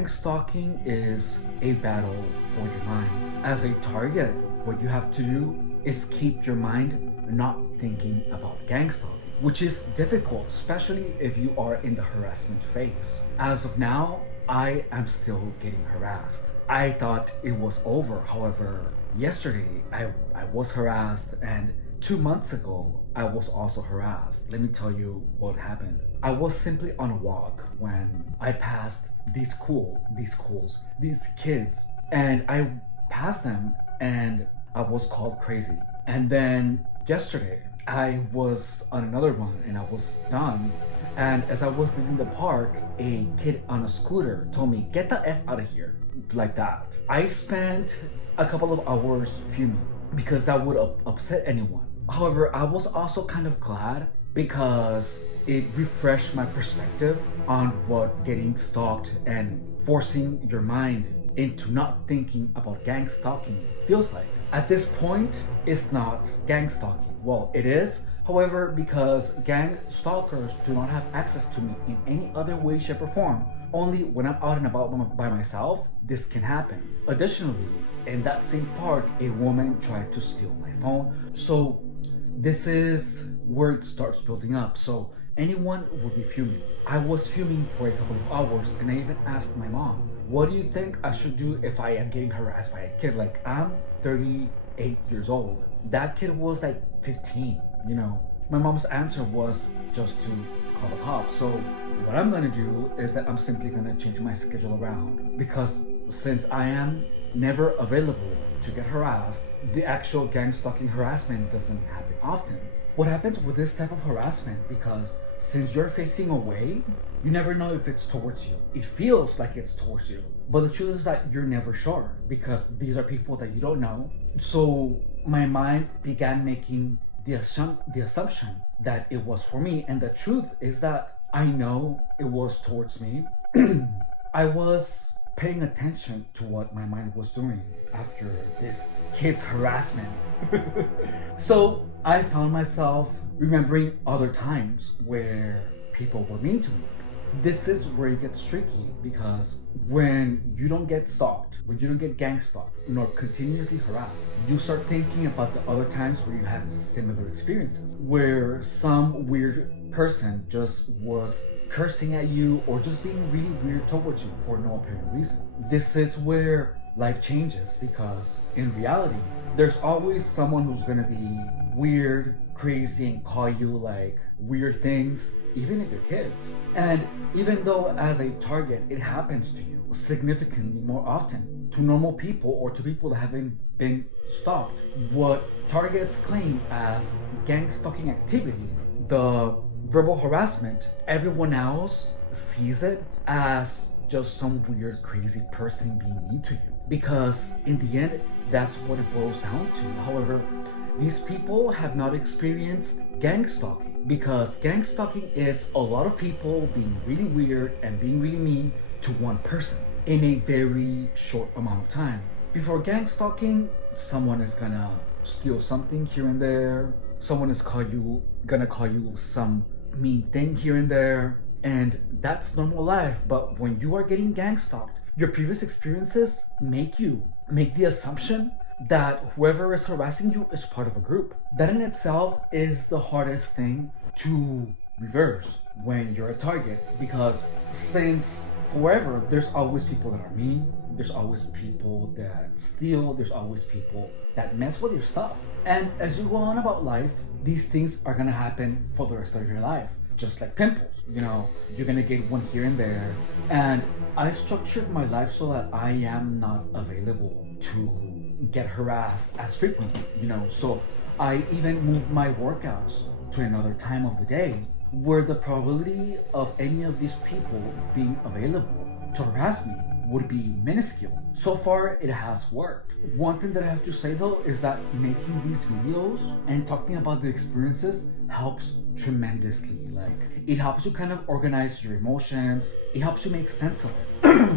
gang stalking is a battle for your mind. As a target, what you have to do is keep your mind not thinking about gang stalking, which is difficult, especially if you are in the harassment phase. As of now, I am still getting harassed. I thought it was over. However, yesterday I was harassed, and 2 months ago I was also harassed. Let me tell you what happened. I was simply on a walk when I passed these kids, and I passed them and I was called crazy. And then yesterday I was on another one and I was done. And as I was leaving the park, a kid on a scooter told me, "Get the F out of here," like that. I spent a couple of hours fuming because that would upset anyone. However, I was also kind of glad because it refreshed my perspective on what getting stalked and forcing your mind into not thinking about gang stalking feels like. At this point, it's not gang stalking. Well, it is. However, because gang stalkers do not have access to me in any other way, shape, or form, only when I'm out and about by myself, this can happen. Additionally, in that same park, a woman tried to steal my phone. So this is where it starts building up. So anyone would be fuming. I was fuming for a couple of hours, and I even asked my mom, "What do you think I should do if I am getting harassed by a kid?" Like, I'm 38 years old. That kid was like 15, you know. My mom's answer was just to call the cops. So what I'm gonna do is that I'm simply gonna change my schedule around, because since I am never available to get harassed, the actual gang stalking harassment doesn't happen often. What happens with this type of harassment, because since you're facing away, you never know if it's towards you. It feels like it's towards you, but the truth is that you're never sure, because these are people that you don't know. So my mind began making the assumption that it was for me, and the truth is that I know it was towards me. I was paying attention to what my mind was doing after this kid's harassment. So I found myself remembering other times where people were mean to me. This is where it gets tricky, because when you don't get stalked, when you don't get gang stalked, nor continuously harassed, you start thinking about the other times where you had similar experiences, where some weird person just was cursing at you or just being really weird towards you for no apparent reason. This is where life changes, because in reality, there's always someone who's gonna be weird, crazy, and call you like weird things, even if you're kids. And even though as a target, it happens to you significantly more often to normal people or to people that haven't been stalked, what targets claim as gang stalking activity, the verbal harassment, everyone else sees it as just some weird, crazy person being mean to you. Because in the end, that's what it boils down to. However, these people have not experienced gang stalking, because gang stalking is a lot of people being really weird and being really mean to one person in a very short amount of time. Before gang stalking, someone is gonna steal something here and there, someone is gonna call you some mean thing here and there, and that's normal life. But when you are getting gang stalked, your previous experiences make the assumption that whoever is harassing you is part of a group. That in itself is the hardest thing to reverse when you're a target, because since forever there's always people that are mean, there's always people that steal, there's always people that mess with your stuff. And as you go on about life, these things are gonna happen for the rest of your life. Just like pimples, you know, you're gonna get one here and there. And I structured my life so that I am not available to get harassed as frequently, you know. So I even moved my workouts to another time of the day where the probability of any of these people being available to harass me would be minuscule. So far, it has worked. One thing that I have to say though is that making these videos and talking about the experiences helps tremendously. Like, it helps you kind of organize your emotions, it helps you make sense of it,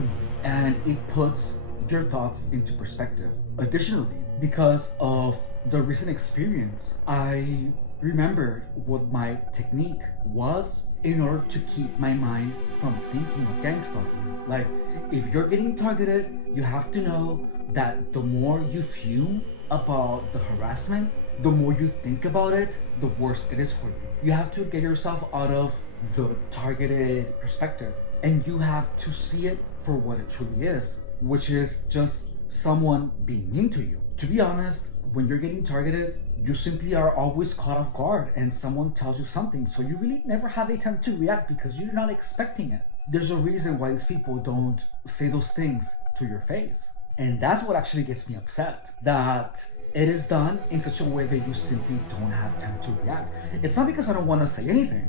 and it puts your thoughts into perspective. Additionally, because of the recent experience, I remembered what my technique was in order to keep my mind from thinking of gang stalking. Like, if you're getting targeted, you have to know that the more you fume about the harassment, the more you think about it, the worse it is for you. You have to get yourself out of the targeted perspective, and you have to see it for what it truly is, which is just someone being mean to you. To be honest, when you're getting targeted, you simply are always caught off guard and someone tells you something, so you really never have a time to react because you're not expecting it. There's a reason why these people don't say those things to your face. And that's what actually gets me upset, that it is done in such a way that you simply don't have time to react. It's not because I don't want to say anything,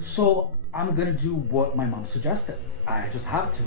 so I'm gonna do what my mom suggested. I just have to.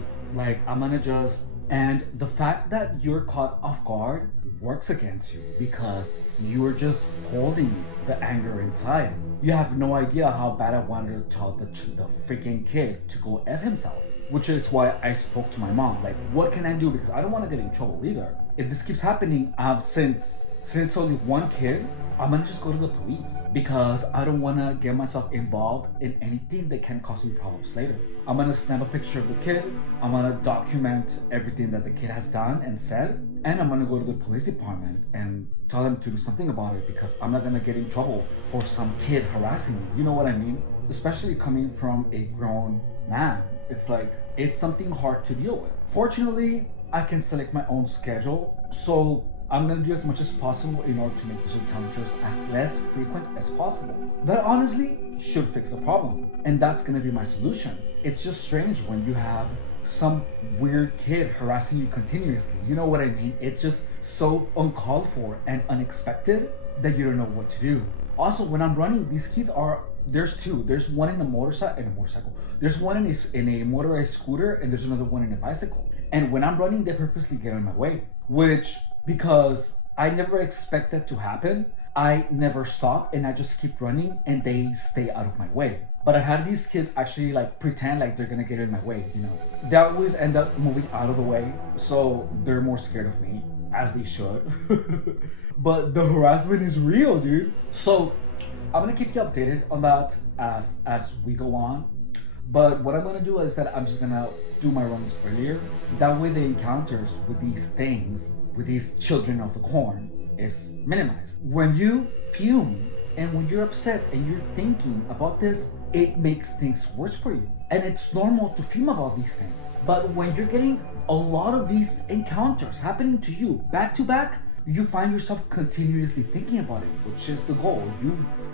I'm gonna just... And the fact that you're caught off guard works against you because you're just holding the anger inside. You have no idea how bad I wanted to tell the freaking kid to go F himself. Which is why I spoke to my mom. What can I do? Because I don't want to get in trouble either. If this keeps happening, since it's only one kid, I'm gonna just go to the police because I don't want to get myself involved in anything that can cause me problems later. I'm gonna snap a picture of the kid, I'm gonna document everything that the kid has done and said, and I'm gonna go to the police department and tell them to do something about it because I'm not gonna get in trouble for some kid harassing me. You know what I mean? Especially coming from a grown man. It's something hard to deal with. Fortunately, I can select my own schedule, so I'm gonna do as much as possible in order to make these encounters as less frequent as possible. That honestly should fix the problem, and that's gonna be my solution. It's just strange when you have some weird kid harassing you continuously. You know what I mean? It's just so uncalled for and unexpected that you don't know what to do. Also, when I'm running, these kids there's two. There's one in a motorcycle. There's one in a motorized scooter, and there's another one in a bicycle. And when I'm running, they purposely get in my way, which, because I never expect that to happen, I never stop and I just keep running and they stay out of my way. But I had these kids actually pretend like they're gonna get in my way, They always end up moving out of the way, so they're more scared of me, as they should. But the harassment is real, dude. So I'm gonna keep you updated on that as we go on. But what I'm gonna do is that I'm just gonna do my runs earlier. That way the encounters with these things, with these children of the corn, is minimized. When you fume and when you're upset and you're thinking about this, it makes things worse for you. And it's normal to fume about these things. But when you're getting a lot of these encounters happening to you back to back, you find yourself continuously thinking about it, which is the goal.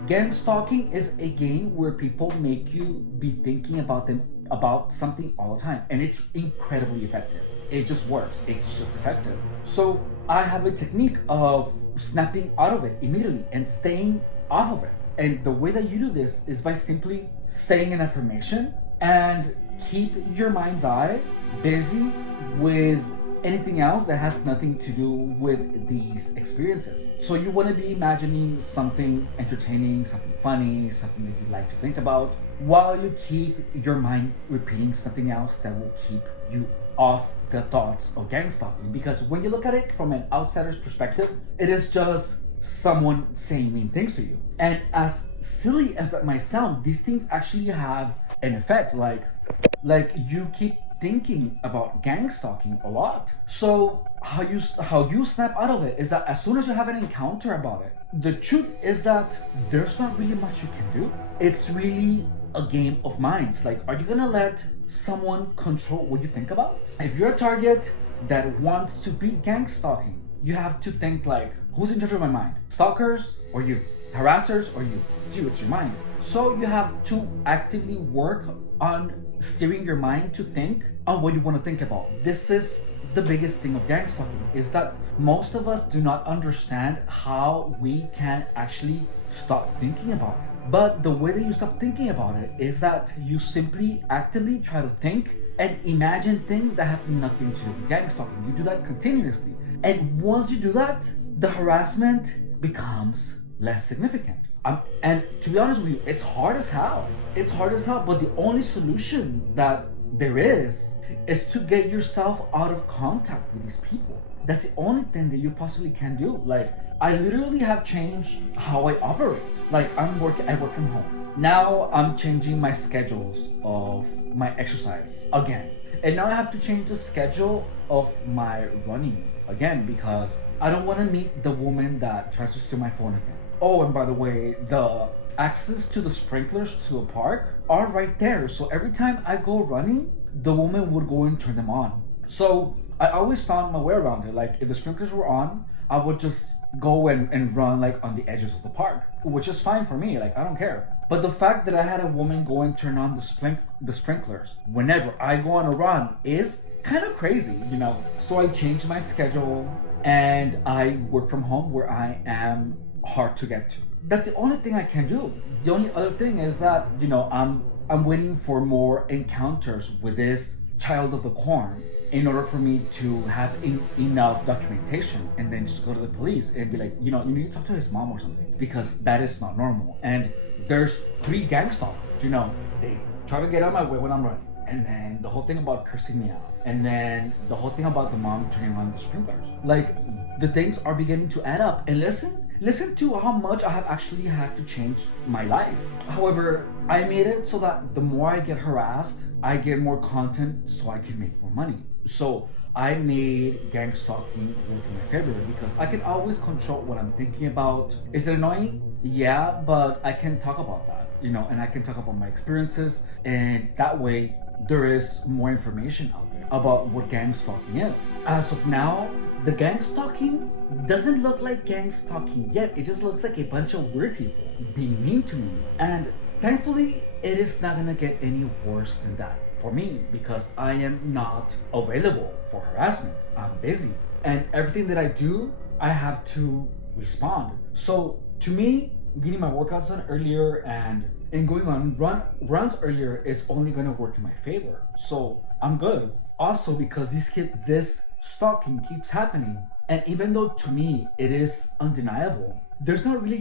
Gang stalking is a game where people make you be thinking about something all the time, and it's incredibly effective. It just works. It's just effective. So I have a technique of snapping out of it immediately and staying off of it. And the way that you do this is by simply saying an affirmation and keep your mind's eye busy with anything else that has nothing to do with these experiences. So you want to be imagining something entertaining, something funny, something that you like to think about, while you keep your mind repeating something else that will keep you off the thoughts of gang stalking. Because when you look at it from an outsider's perspective, it is just someone saying mean things to you. And as silly as that might sound, these things actually have an effect. Like you keep thinking about gang stalking a lot. So how you snap out of it is that as soon as you have an encounter about it, the truth is that there's not really much you can do. It's really a game of minds. Are you gonna let someone control what you think about? If you're a target that wants to beat gang stalking, you have to think who's in charge of my mind? Stalkers or you? Harassers or you? It's you, it's your mind. So you have to actively work on steering your mind to think on what you want to think about. This is the biggest thing of gang stalking, is that most of us do not understand how we can actually stop thinking about it. But the way that you stop thinking about it is that you simply actively try to think and imagine things that have nothing to do with gang stalking. You do that continuously. And once you do that, the harassment becomes less significant. And to be honest with you, it's hard as hell. It's hard as hell, but the only solution that there is to get yourself out of contact with these people. That's the only thing that you possibly can do. Like, I literally have changed how I operate. Like, I work from home. Now I'm changing my schedules of my exercise again. And now I have to change the schedule of my running again because I don't want to meet the woman that tries to steal my phone again. Oh, and by the way, the access to the sprinklers to the park are right there. So every time I go running, the woman would go and turn them on. So I always found my way around it. Like, if the sprinklers were on, I would just go and run like on the edges of the park, which is fine for me. Like, I don't care. But the fact that I had a woman go and turn on the sprinklers whenever I go on a run is kind of crazy, you know? So I changed my schedule and I work from home where I am hard to get to. That's the only thing I can do. The only other thing is that, you know, I'm waiting for more encounters with this child of the corn in order for me to have enough documentation and then just go to the police and be like, you know, you need to talk to his mom or something because that is not normal. And there's 3 gang stalkers, you know, they try to get out of my way when I'm running. And then the whole thing about cursing me out. And then the whole thing about the mom turning on the sprinklers. Like, the things are beginning to add up. And listen to how much I have actually had to change my life. However, I made it so that the more I get harassed, I get more content so I can make more money. So I made gang stalking work in my favor because I can always control what I'm thinking about. Is it annoying? Yeah, but I can talk about that, you know, and I can talk about my experiences, and that way there is more information out there about what gang stalking is. As of now, the gang stalking doesn't look like gang stalking yet. It just looks like a bunch of weird people being mean to me. And thankfully, it is not gonna get any worse than that for me because I am not available for harassment. I'm busy. And everything that I do, I have to respond. So to me, getting my workouts done earlier and going on runs earlier is only gonna work in my favor. So I'm good. Also, because this stalking keeps happening, and even though to me it is undeniable, there's not really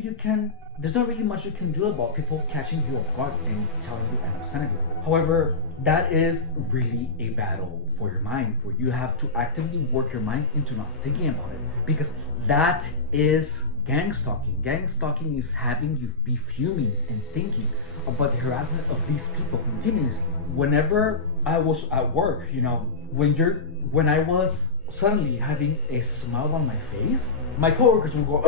much you can do about people catching you off guard and telling you an obscenity. However, that is really a battle for your mind where you have to actively work your mind into not thinking about it, because that is gang stalking. Gang stalking is having you be fuming and thinking about the harassment of these people continuously. Whenever I was at work, you know, when I was suddenly having a smile on my face, my coworkers would go,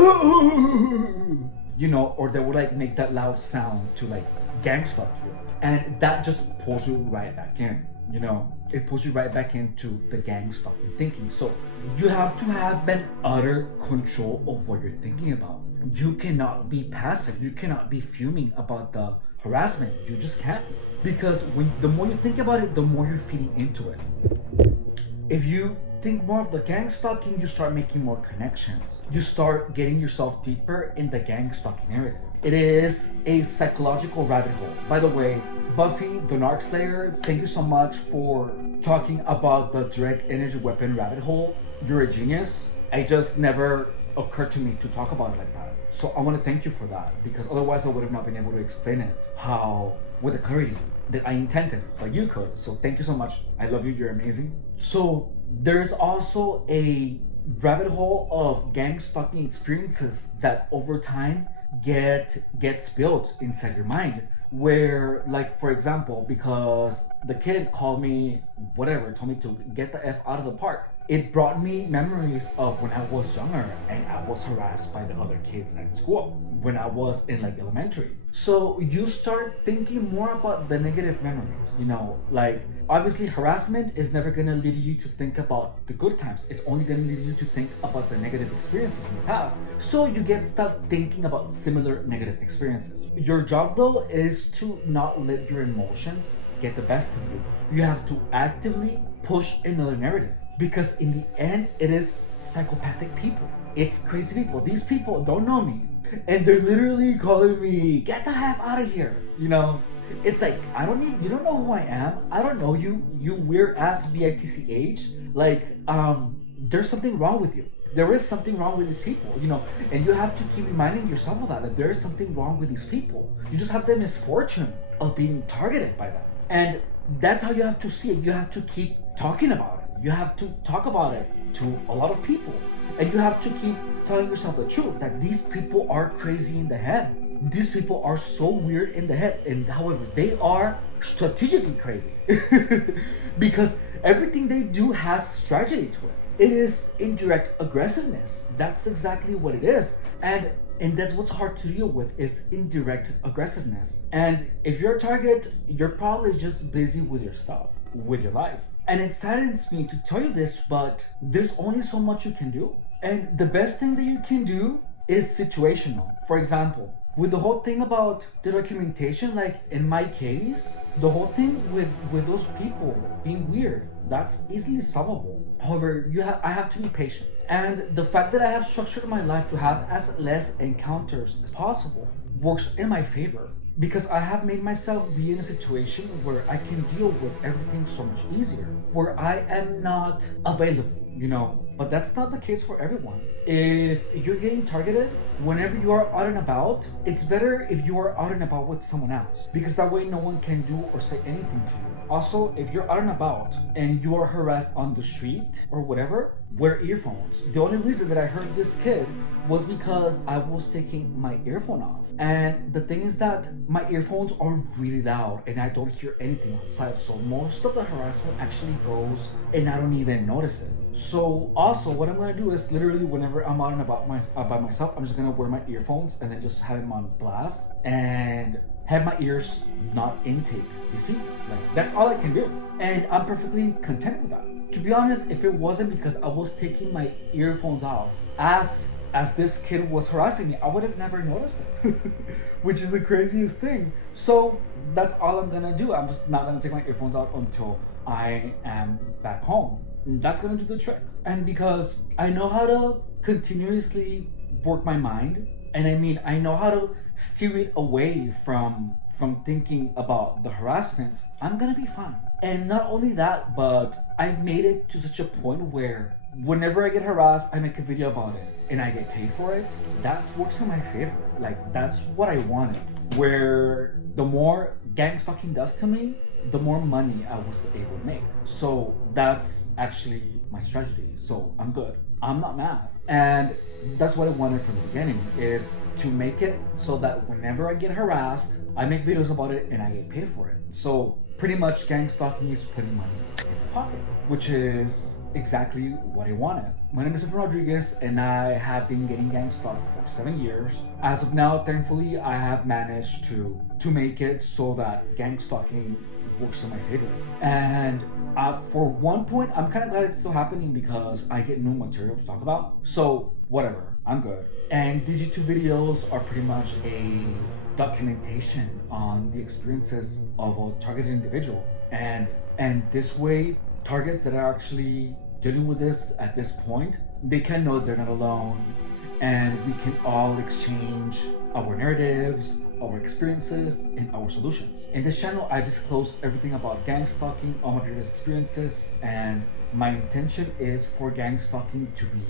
you know, or they would like make that loud sound to like gang stalk you. And that just pulls you right back in, you know, it pulls you right back into the gang stalking thinking. So you have to have an utter control of what you're thinking about. You cannot be passive. You cannot be fuming about the harassment. You just can't. Because the more you think about it, the more you're feeding into it. If you think more of the gang stalking, you start making more connections. You start getting yourself deeper in the gang stalking narrative. It is a psychological rabbit hole. By the way, Buffy the Narc Slayer, thank you so much for talking about the direct energy weapon rabbit hole. You're a genius. It just never occurred to me to talk about it like that. So I want to thank you for that, because otherwise I would have not been able to explain it with the clarity that I intended, but you could. So thank you so much. I love you. You're amazing. So there's also a rabbit hole of gang stalking experiences that over time gets built inside your mind, where, like, for example, because the kid called me whatever, told me to get the F out of the park, it brought me memories of when I was younger and I was harassed by the other kids at school when I was in like elementary. So you start thinking more about the negative memories, you know, like obviously harassment is never gonna lead you to think about the good times. It's only gonna lead you to think about the negative experiences in the past. So you get stuck thinking about similar negative experiences. Your job though is to not let your emotions get the best of you. You have to actively push another narrative. Because in the end, it is psychopathic people. It's crazy people. These people don't know me. And they're literally calling me, get the F out of here. You know, it's like, you don't know who I am. I don't know you, you weird ass bitch. Like, there's something wrong with you. There is something wrong with these people, you know, and you have to keep reminding yourself of that there is something wrong with these people. You just have the misfortune of being targeted by them. And that's how you have to see it. You have to keep talking about it. You have to talk about it to a lot of people. And you have to keep telling yourself the truth that these people are crazy in the head. These people are so weird in the head. And however, they are strategically crazy because everything they do has strategy to it. It is indirect aggressiveness. That's exactly what it is. And that's what's hard to deal with, is indirect aggressiveness. And if you're a target, you're probably just busy with your stuff, with your life. And it saddens me to tell you this, but there's only so much you can do. And the best thing that you can do is situational. For example, with the whole thing about the documentation, like in my case, the whole thing with those people being weird, that's easily solvable. However, I have to be patient. And the fact that I have structured my life to have as less encounters as possible works in my favor, because I have made myself be in a situation where I can deal with everything so much easier, where I am not available, But that's not the case for everyone. If you're getting targeted, whenever you are out and about, it's better if you are out and about with someone else, because that way no one can do or say anything to you. Also, if you're out and about and you are harassed on the street or whatever, wear earphones. The only reason that I heard this kid was because I was taking my earphone off. And the thing is that my earphones are really loud and I don't hear anything outside. So most of the harassment actually goes and I don't even notice it. So also what I'm gonna do is literally whenever I'm out and about by myself, I'm just gonna wear my earphones and then just have them on blast and have my ears not intake these people. Like, that's all I can do. And I'm perfectly content with that. To be honest, if it wasn't because I was taking my earphones off as this kid was harassing me, I would have never noticed it, which is the craziest thing. So that's all I'm gonna do. I'm just not gonna take my earphones out until I am back home. And that's gonna do the trick. And because I know how to continuously work my mind, and I know how to steer it away from thinking about the harassment, I'm gonna be fine. And not only that, but I've made it to such a point where whenever I get harassed, I make a video about it and I get paid for it. That works in my favor. Like, that's what I wanted. Where the more gang stalking does to me, the more money I was able to make. So that's actually my strategy. So I'm good. I'm not mad. And that's what I wanted from the beginning, is to make it so that whenever I get harassed, I make videos about it and I get paid for it. So pretty much gang stalking is putting money in your pocket, which is exactly what I wanted. My name is Efren Rodriguez and I have been getting gang stalked for 7 years. As of now, thankfully, I have managed to make it so that gang stalking works in my favor. And for one point, I'm kind of glad it's still happening because I get new material to talk about. So whatever, I'm good. And these YouTube videos are pretty much a documentation on the experiences of a targeted individual. And this way, targets that are actually dealing with this at this point, they can know they're not alone, and we can all exchange our narratives, our experiences, and our solutions. In this channel, I disclose everything about gang stalking, all my previous experiences, and my intention is for gang stalking to be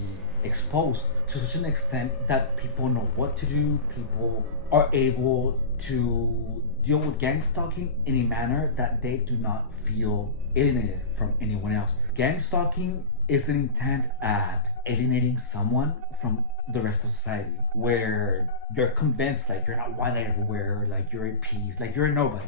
exposed to such an extent that people know what to do, people are able to deal with gang stalking in a manner that they do not feel alienated from anyone else. Gang stalking is an intent at alienating someone from the rest of society, where you're convinced like you're not wanted everywhere, like you're at peace, like you're a nobody,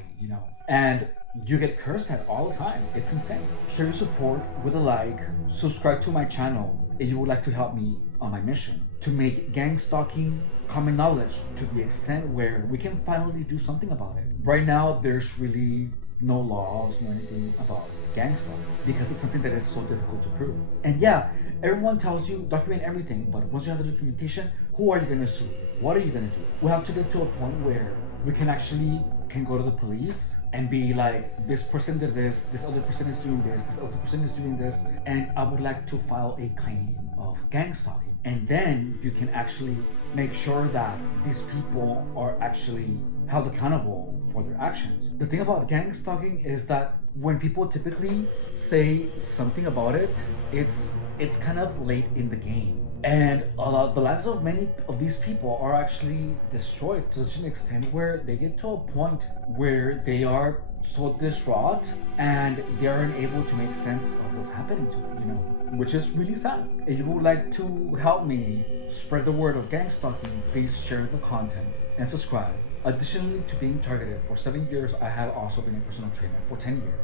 and you get cursed at all the time. It's insane. Show your support with a like, subscribe to my channel if you would like to help me on my mission to make gang stalking common knowledge to the extent where we can finally do something about it. Right now, there's really no laws, no anything about gang stalking because it's something that is so difficult to prove. And yeah, everyone tells you document everything, but once you have the documentation, who are you gonna sue? What are you gonna do? We have to get to a point where we can go to the police and be like, this person did this other person is doing this other person is doing this, and I would like to file a claim of gang stalking. And then you can actually make sure that these people are actually held accountable for their actions. The thing about gang stalking is that when people typically say something about it, it's kind of late in the game. And the lives of many of these people are actually destroyed to such an extent where they get to a point where they are so distraught and they aren't able to make sense of what's happening to them, which is really sad. If you would like to help me spread the word of gang stalking, please share the content and subscribe. Additionally to being targeted for 7 years, I have also been a personal trainer for 10 years.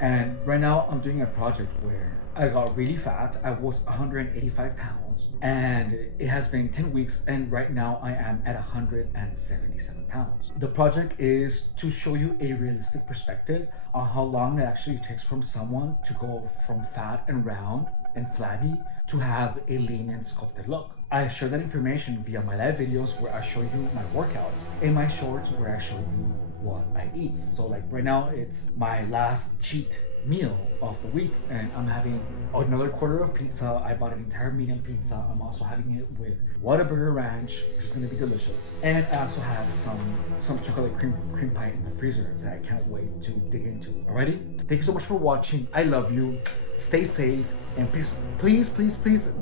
And right now I'm doing a project where I got really fat. I was 185 pounds and it has been 10 weeks and right now I am at 177 pounds. The project is to show you a realistic perspective on how long it actually takes from someone to go from fat and round and flabby to have a lean and sculpted look. I share that information via my live videos where I show you my workouts, in my shorts where I show you what I eat. So like right now it's my last cheat meal of the week and I'm having another quarter of pizza. I bought an entire medium pizza. I'm also having it with Whataburger Ranch, which is gonna be delicious. And I also have some chocolate cream pie in the freezer that I can't wait to dig into. Alrighty? Thank you so much for watching. I love you. Stay safe. And please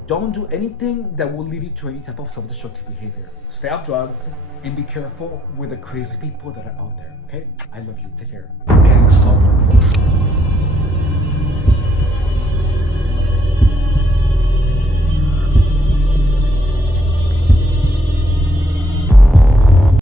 don't do anything that will lead you to any type of self-destructive behavior. Stay off drugs and be careful with the crazy people that are out there, okay? I love you. Take care. Gang stalker.